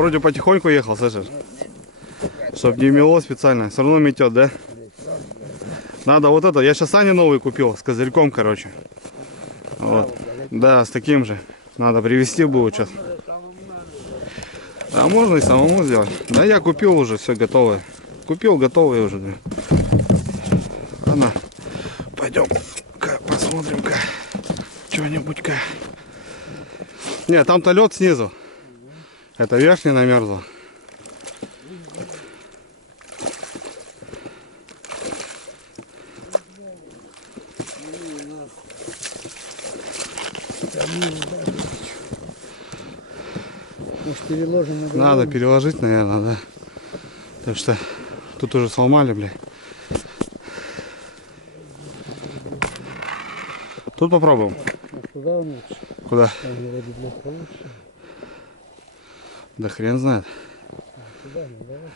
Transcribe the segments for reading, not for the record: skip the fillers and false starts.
вроде потихоньку ехал, слышишь? Чтоб не мело специально. Все равно метет, да? Надо вот это. Я сейчас Ане новый купил с козырьком, короче. Вот. Да, с таким же. Надо привезти будет сейчас. А можно и самому сделать. Да я купил уже все готовое. Купил готовое уже. Да. Ладно. Пойдем-ка посмотрим-ка. Что-нибудь-ка. Не, там-то лед снизу. Это верхний намерзло. Может, переложим на Надо переложить, наверное, да. Так что тут уже сломали, блядь. Тут попробуем. А куда он лучше? Куда? Там вроде блок получше. Да хрен знает. Куда? Ну давай.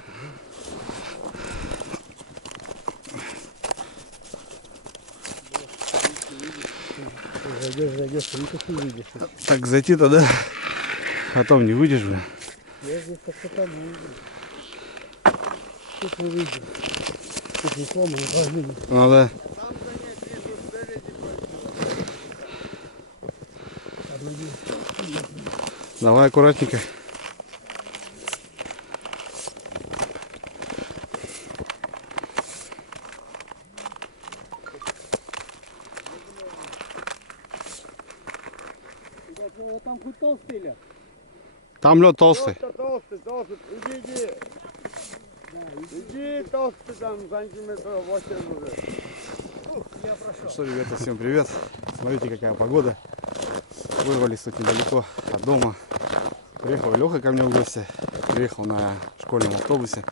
Зайдешь, ты никак не видишь. Так зайти-то, да? Потом не выйдешь, бля. Я здесь как-то там не видел. Тут не видел. Тут не сломано, не прожили. Ну да. Давай аккуратненько. Там хоть толстый лед? Там лед толстый. Толстый. Иди. Иди, толстый там сантиметров 8 уже. Ну что, ребята, всем привет. Смотрите, какая погода. Вырвались тут недалеко от дома. Приехал Леха ко мне в гости. Приехал на школьном автобусе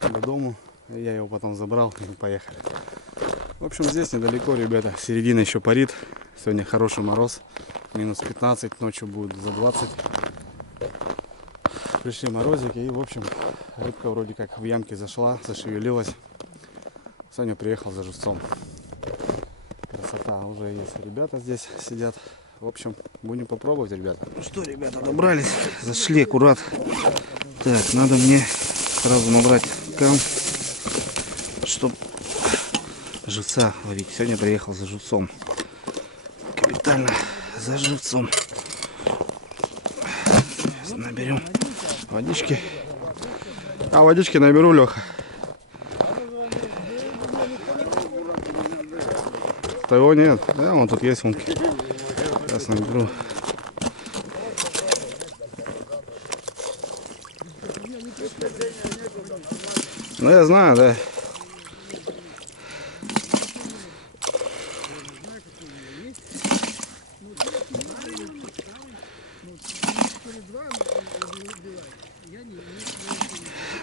до дому. Я его потом забрал и мы поехали. В общем, здесь недалеко, ребята. Середина еще парит. Сегодня хороший мороз. Минус 15, ночью будет за 20. Пришли морозики и, в общем, рыбка вроде как в ямке зашла, зашевелилась. Сегодня приехал за живцом. Красота, уже есть ребята здесь сидят. В общем, будем попробовать, ребята. Ну что, ребята, добрались, зашли аккурат. Так, надо мне сразу набрать кам, чтобы живца ловить. Сегодня приехал за живцом. Капитально за живцом. Сейчас наберем водички. А водички наберу, Леха. Того нет. Да, вон тут есть вонки. Сейчас наберу. Ну я знаю, да.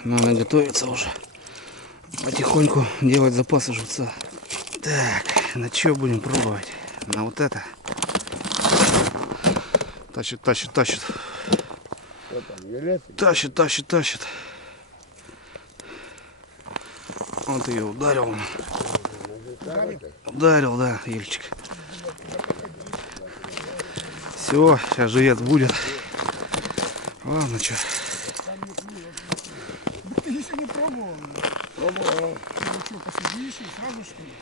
Надо готовиться уже. Потихоньку делать запасы живца. Так, на что будем пробовать? На вот это. Тащит. Тащит. Вот ее ударил. Ударил, да, Ельчик. Все, сейчас живец будет. Ладно, что. Ты еще не пробовал? Пробовал. Ну что, посидишь и сразу что ли?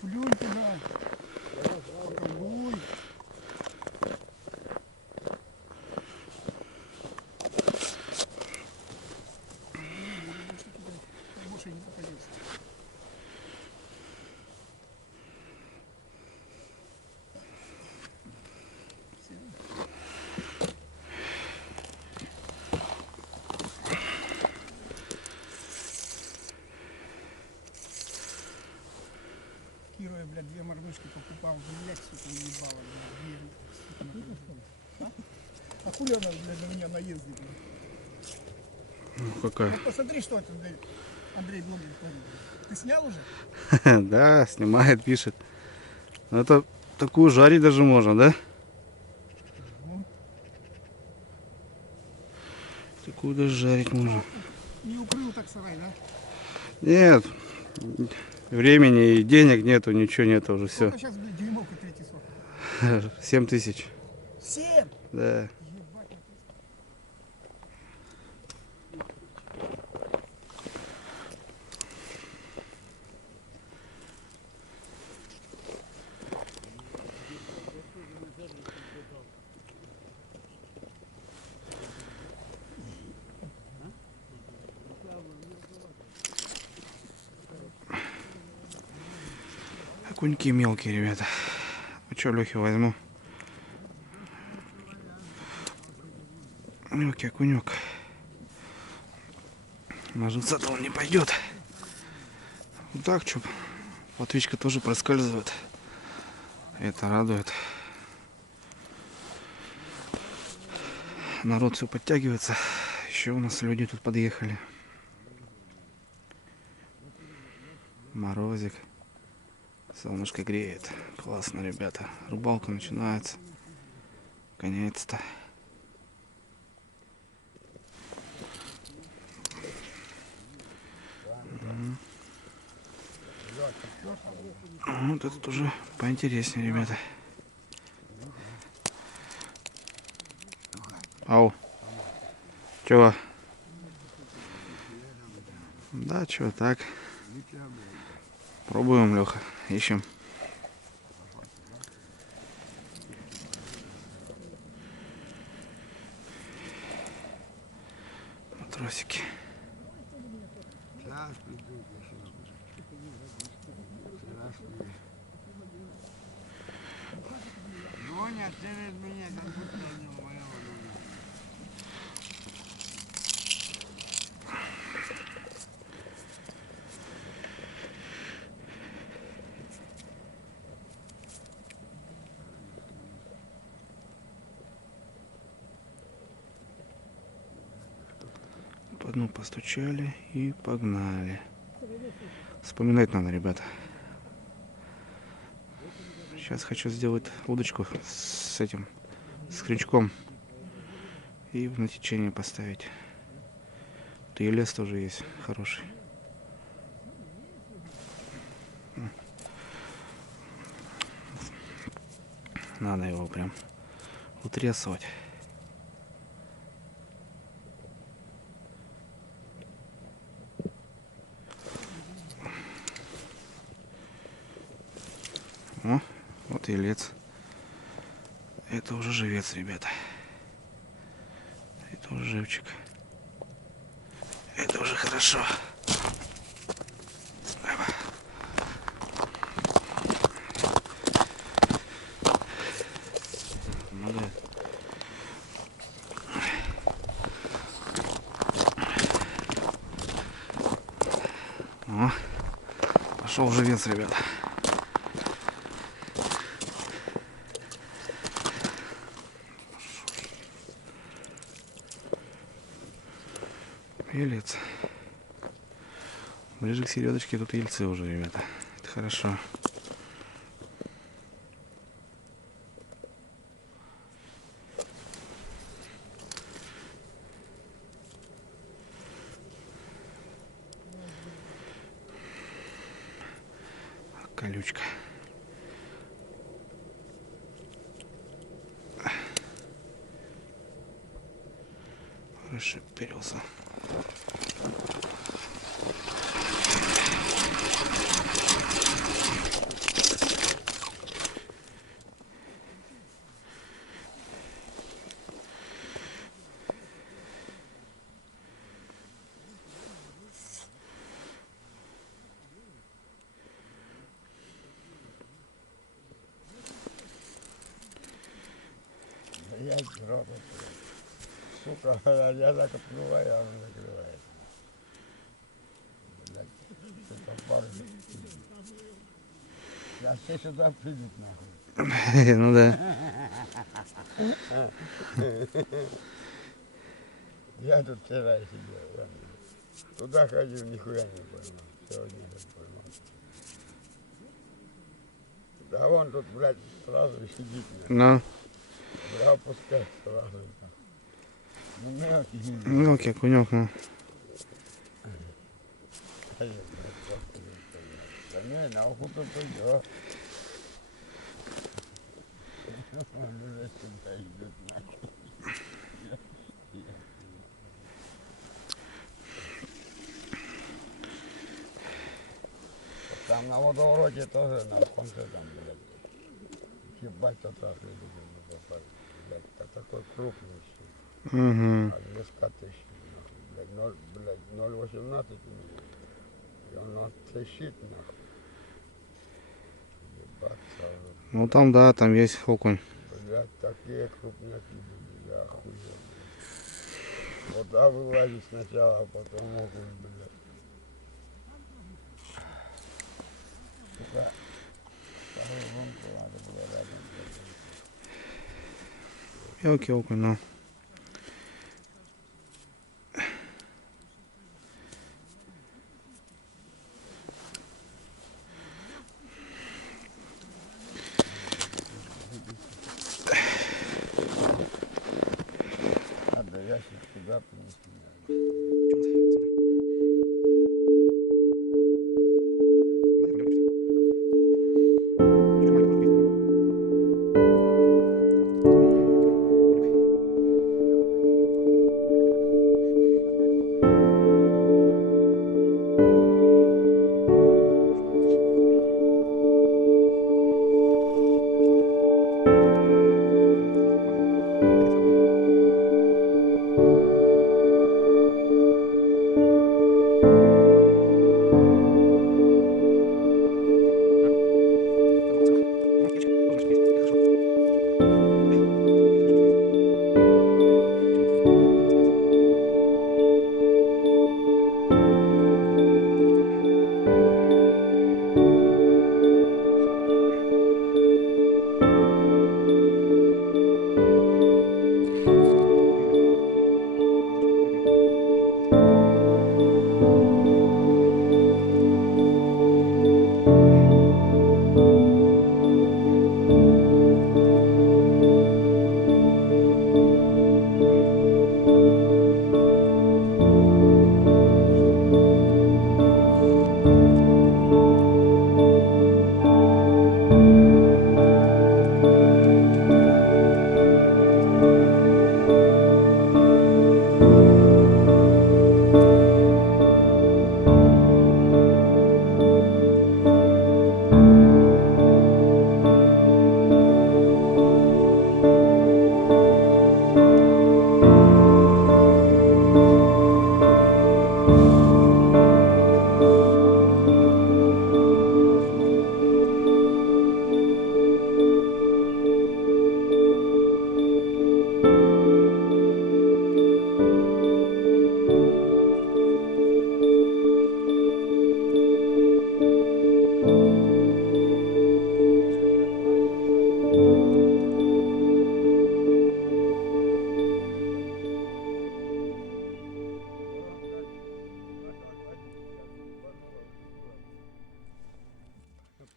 Плюнь туда. Попробуй. Больше не попадется. Кира, блядь, две мормышки покупал, блядь, сука, уебала, блядь, а хули она, блядь, на меня наездит, блядь? Ну, какая? Вот посмотри, что это, блядь, Андрей блогер творит. Ты снял уже? Да, снимает, пишет. Это такую жарить даже можно, да? Такую даже жарить можно. Не укрыл так сарай, да? Нет, времени и денег нету, ничего нету уже, все. Сколько сейчас, блядь, дюймовка третий сорт? 7 тысяч. 7? Да. Ебать, это Окуньки мелкие, ребята. Ну что, Лехи возьму. Мелкий окунек. На живца-то он не пойдет. Вот так, что, плотвичка тоже проскальзывает. Это радует. Народ все подтягивается. Еще у нас люди тут подъехали. Морозик. Солнышко греет. Классно, ребята. Рыбалка начинается. Наконец-то. Вот этот уже поинтереснее, ребята. Ау. Чего? Да, чего так. Пробуем, Леха. Ищем. Матросики. По дну постучали и погнали. Вспоминать надо, ребята. Сейчас хочу сделать удочку с этим, с крючком. И на течение поставить. Тут и лес тоже есть хороший. Надо его прям утрясывать. О, вот елец. Это уже живец, ребята. Это уже живчик. Это уже хорошо. Помогает. О, пошел живец, ребята. Елец. Ближе к середочке тут ельцы уже, ребята. Это хорошо. Колючка. Расширился. Сука, я так открываю, а он закрывает. Блядь, это парень. Сейчас все сюда придут, нахуй. Ну да. Я тут вчера сидел. Туда ходил, нихуя не поймал. Сегодня я поймал. Да вон тут, блядь, сразу сидит. Ну. Бля, пускай сразу. Ну, мелкий. Мелкий окунек, ну. Да не, на охоту пойдет. Он уже сюда идет, нахуй. Там на водовороте тоже на конце там, блядь. Ебать, тот раз люди не попали. Блядь, это такой крупный. Угу. От 200 тысяч. Блядь, 0,18. И он трещит, нахуй. Ну там, да, там есть окунь. Блядь, такие крупняки были, я охуел. Вода вылазит сначала, а потом окунь, блядь. Сука, вторую лунку надо было рядом забыть. Мелкий окунь, но. Надо ящик сюда принести.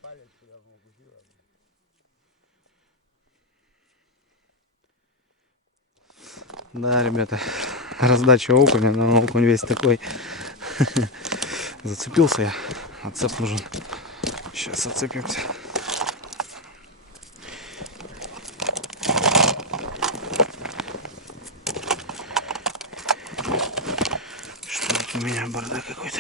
Палец сюда укусила. Да, ребята, раздача окуня, но окунь весь такой. Зацепился я. Отцеп нужен. Сейчас отцепимся. Что тут у меня бардак какой-то.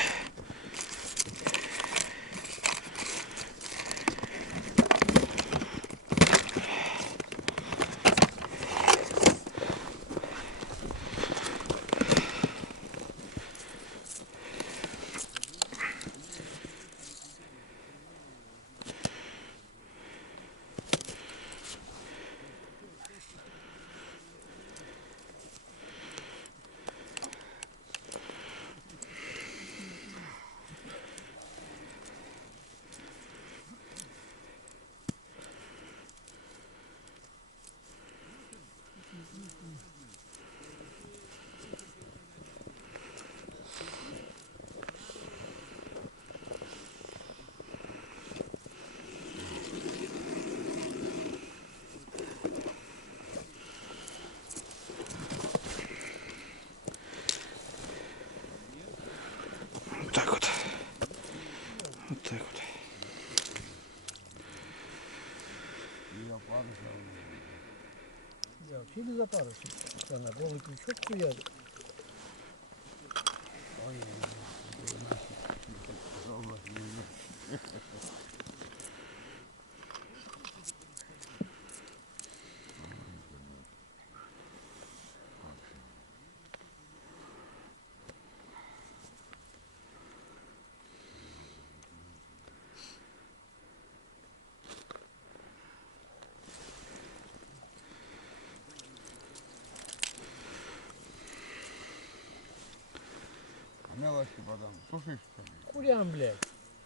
Вот так вот. Вот так вот. Я вообще без опарыша. На голый крючок привязываю. косточки потом сушишь? Курям, блядь.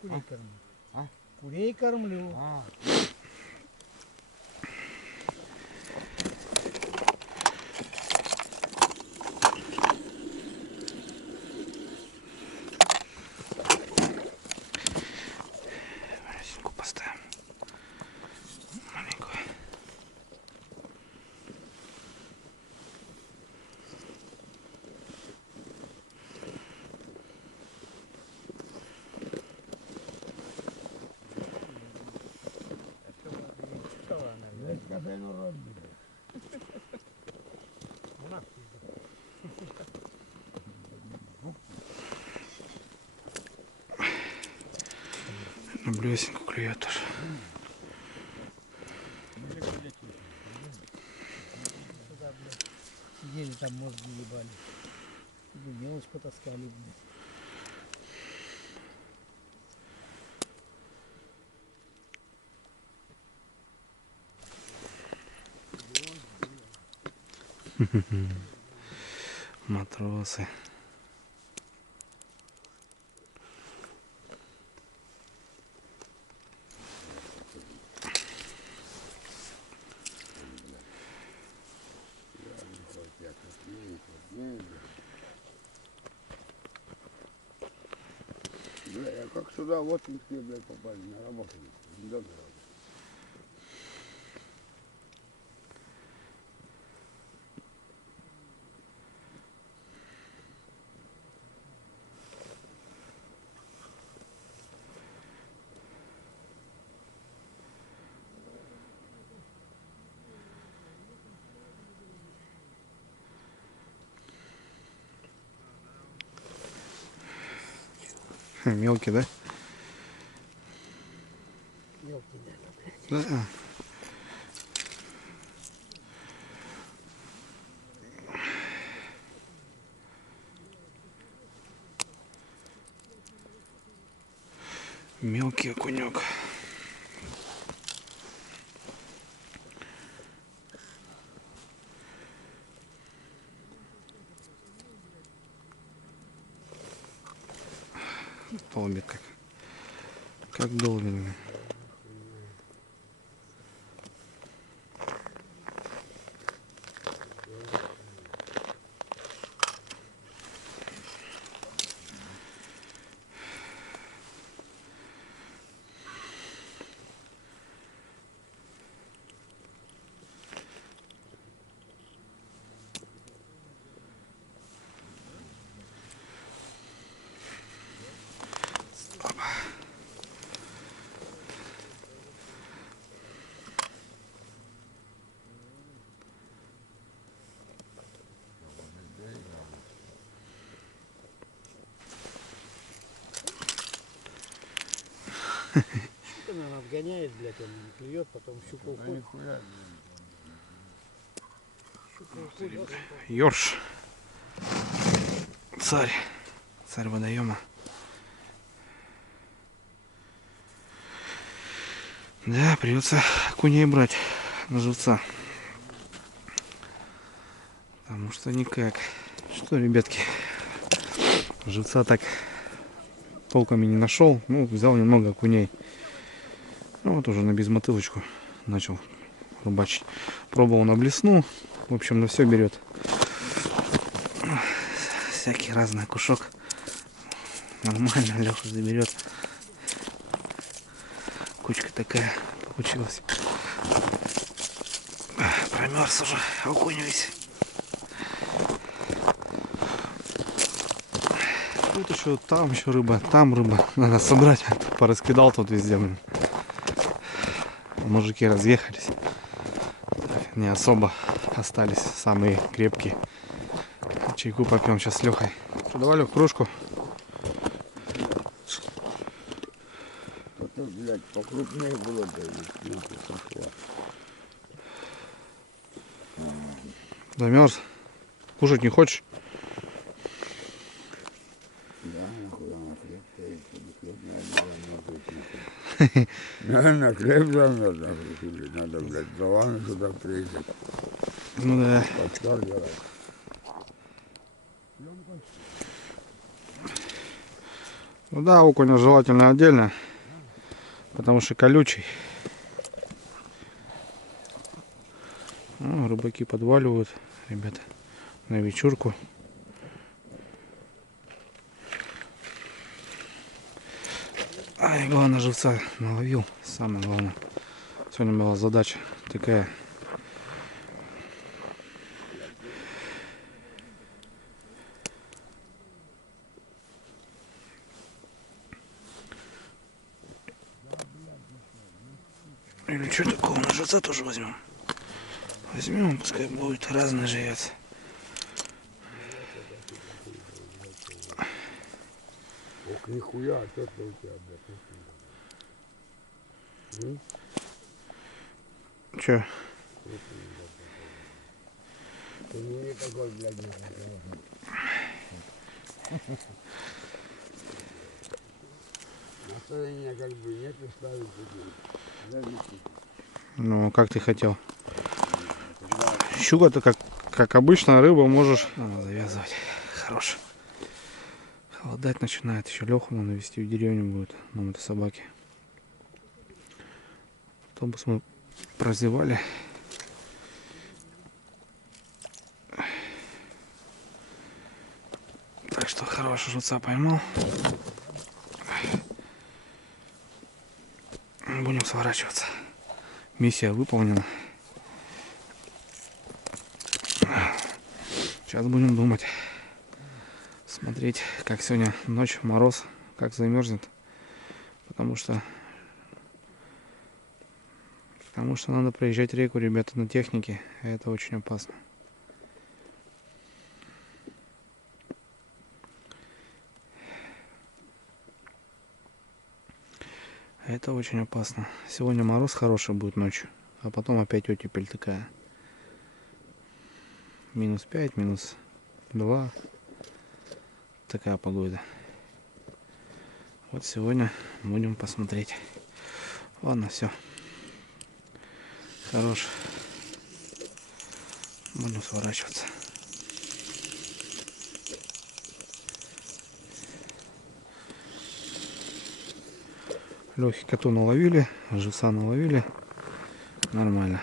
Курей кормлю. А? Курей кормлю. А, Резинку поставим. Маленькую. блядь, кафель урод, блядь. На блесенку клюет тоже. Сюда, блядь. Сидели там, мозги ебали. Мелочь потаскали, блядь. Матросы. Бля, я как сюда в Отинские, блядь, попали на работу. Недавно работал. Мелкий, да? Мелкий, да, блядь. Да. Мелкий окунек. Долбит как. Как долбит. Что наверное, отгоняет, блядь, он не клюет, потом щука Да уходит. нихуя, Щука уходит. Ёрш. Царь. Царь водоема. Да, придется окуней брать на живца. Потому что никак. Что, ребятки, живца так толком и не нашел. Ну, взял немного окуней. Ну, вот уже на безмотылочку начал рыбачить. Пробовал на блесну. В общем, на все берет. Всякий разный кушок. Нормально, Леха заберет. Кучка такая получилась. Промерз уже, окунь весь. Тут еще, там еще рыба, там рыба. Надо собрать. Пораскидал тут везде. Блин. Мужики разъехались. Не особо остались самые крепкие. Чайку попьем сейчас с Лехой. Что, давай, Лех, кружку. что-то, блядь, покрупнее было, да, и шлюпка сошла. Замерз. Кушать не хочешь? Да, нахуя на хлеб стоит, хлеб надо, наверное, хлеб замерз, нахуй, надо, блядь, дровами сюда приехать, Ну да. подскаргивать. Ну да, окуня желательно отдельно, потому что колючий. О, рыбаки подваливают, ребята, на вечерку. Ай, главное, живца наловил, самое главное. Сегодня была задача такая. Или что такого, на живца тоже возьмем. Возьмем, пускай будет разный живец. Ох, нихуя, что это у тебя, блядь. Че? Ты не такой, блядь, не настроения как бы нет, и ставить такие. Ну, как ты хотел. Щука-то как обычно, рыба можешь завязывать. Хорош. Холодать начинает. Еще Леху надо везти в деревню будет. Нам это собаки. Автобус мы прозевали. Так что хорошего жуца поймал. Будем сворачиваться. Миссия выполнена. Сейчас будем думать. Смотреть, как сегодня ночь, мороз, как замерзнет. Потому что надо проезжать реку, ребята, на технике. И это очень опасно. Это очень опасно. Сегодня мороз хороший будет ночью, а потом опять оттепель такая. Минус 5, минус 2. Такая погода. Вот сегодня будем посмотреть. Ладно, все. Хорош. Будем сворачиваться. Лехи коту наловили, живца наловили. Нормально.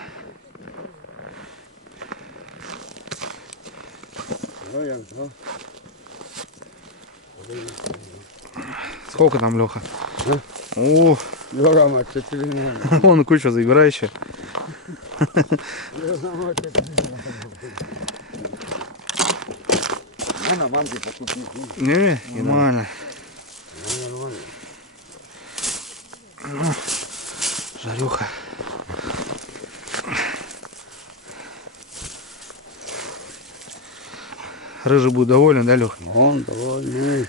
Сколько там, Леха? А? О, Лёгама, 4. вон куча забирающая. На мамке покупить. Не, нормально. Нормально. Ну, жарюха. Рыжий будет доволен, да, Лех? Он довольный.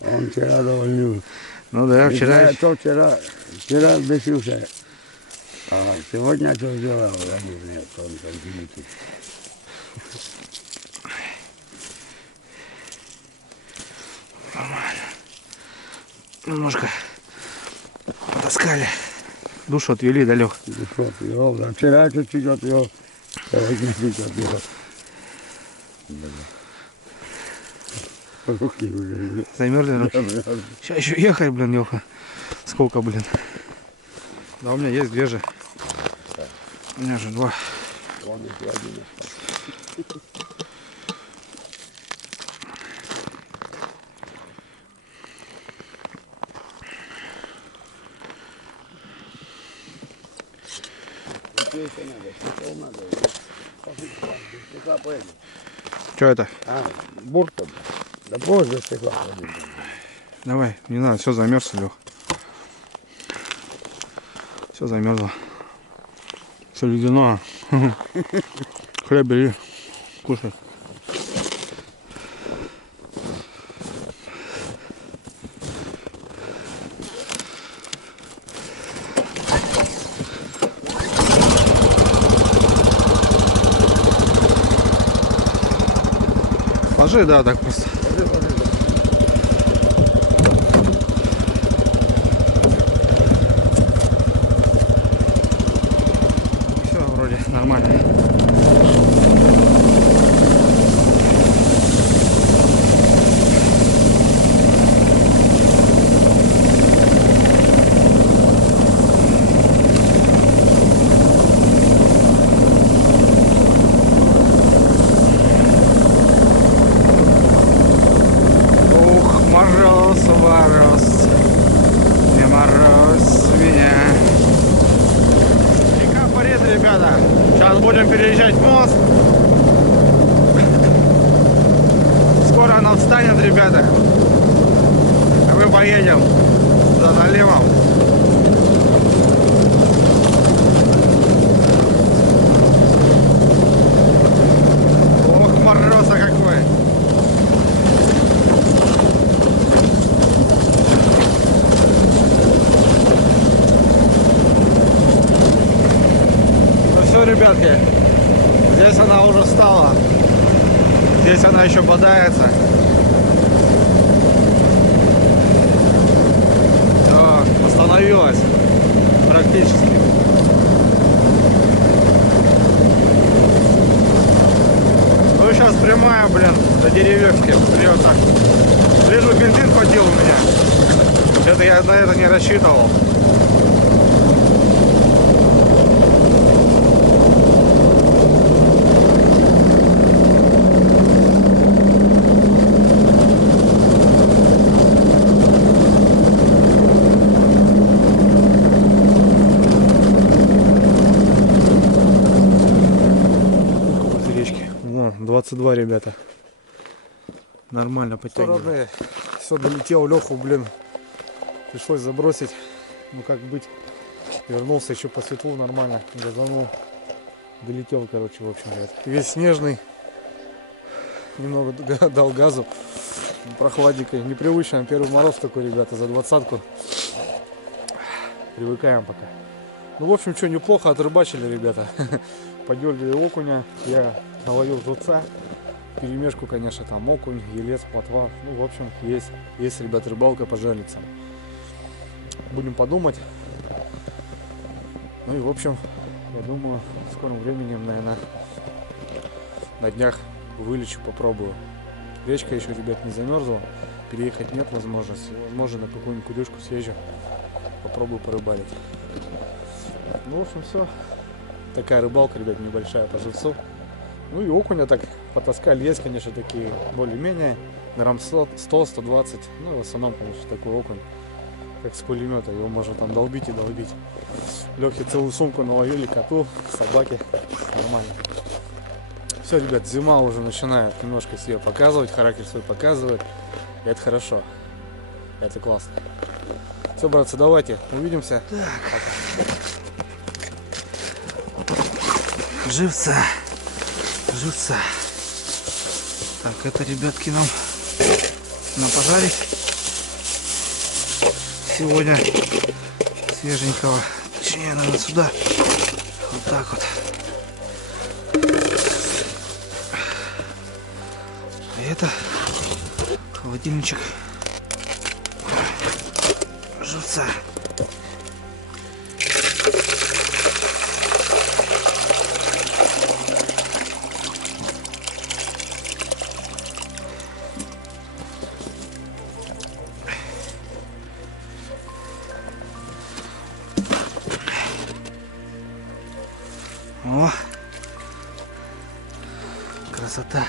Он вчера довольный. Ну да, вчера... Вчера бесился. А сегодня что сделал? Я не знаю, он там. Немножко потаскали. Душу отвели, да, Лех? Душу отвел. Да, вчера чуть-чуть отвел. Сегодня чуть отвел. Руки уже. Замерзли руки? Сейчас еще ехать, блин, Леха. Сколько, блин? Да у меня есть 2 же. У меня же 2. Вон еще один. Что это? А, бурта. Да позже стекла. Давай, не надо, все замерзло, Лех. Все замерзло. Все ледяное. Хлеб бери, кушай. Ложи, да, так просто. Все, вроде нормально. ребята, сейчас будем переезжать мост. Скоро она встанет, ребята. А мы поедем за наливом. Ох, мороза какой. Ну все, ребятки, здесь она уже встала. Здесь она еще бодается. Все, остановилась практически. Ну и сейчас прямая, блин, до деревьевки. Вот так. Лишь бы бензин хватил у меня. Что-то я на это не рассчитывал. Вон, 22, ребята. Нормально подтягиваю. Все, долетел Леху, блин. Пришлось забросить. Ну как быть. Вернулся еще по светлу нормально. Газанул. Долетел, короче, в общем, ребят. Весь снежный. Немного дал газу. Прохладненько. Непривычно. Первый мороз такой, ребята, за 20-ку. Привыкаем пока. Ну, в общем, что, неплохо отрыбачили, ребята. Подергали окуня. Я наловил живца. Перемешку, конечно, там окунь, елец, плотва. Ну, в общем, есть, ребят, рыбалка пожалится. Будем подумать. Ну и, в общем, я думаю, в скором времени, наверное, на днях вылечу, попробую. Речка еще, ребят, не замерзла. Переехать нет возможности. Возможно, на какую-нибудь кудышку съезжу. Попробую порыбалить. Ну, в общем, все. Такая рыбалка, ребят, небольшая по живцу. Ну и окуня так потаскали. Есть, конечно, такие более-менее. Грамм 100-120. Ну, в основном, конечно, такой окунь, как с пулемета. Его можно там долбить и долбить. Лехе целую сумку наловили, коту, собаке. Нормально. Все, ребят, зима уже начинает немножко себя показывать. Характер свой показывает. И это хорошо. Это классно. Все, братцы, давайте увидимся. Живца. Живца. Так, это, ребятки, нам на пожарик сегодня свеженького. Точнее, наверное, сюда. Вот так вот. А это холодильничек живца. О, красота.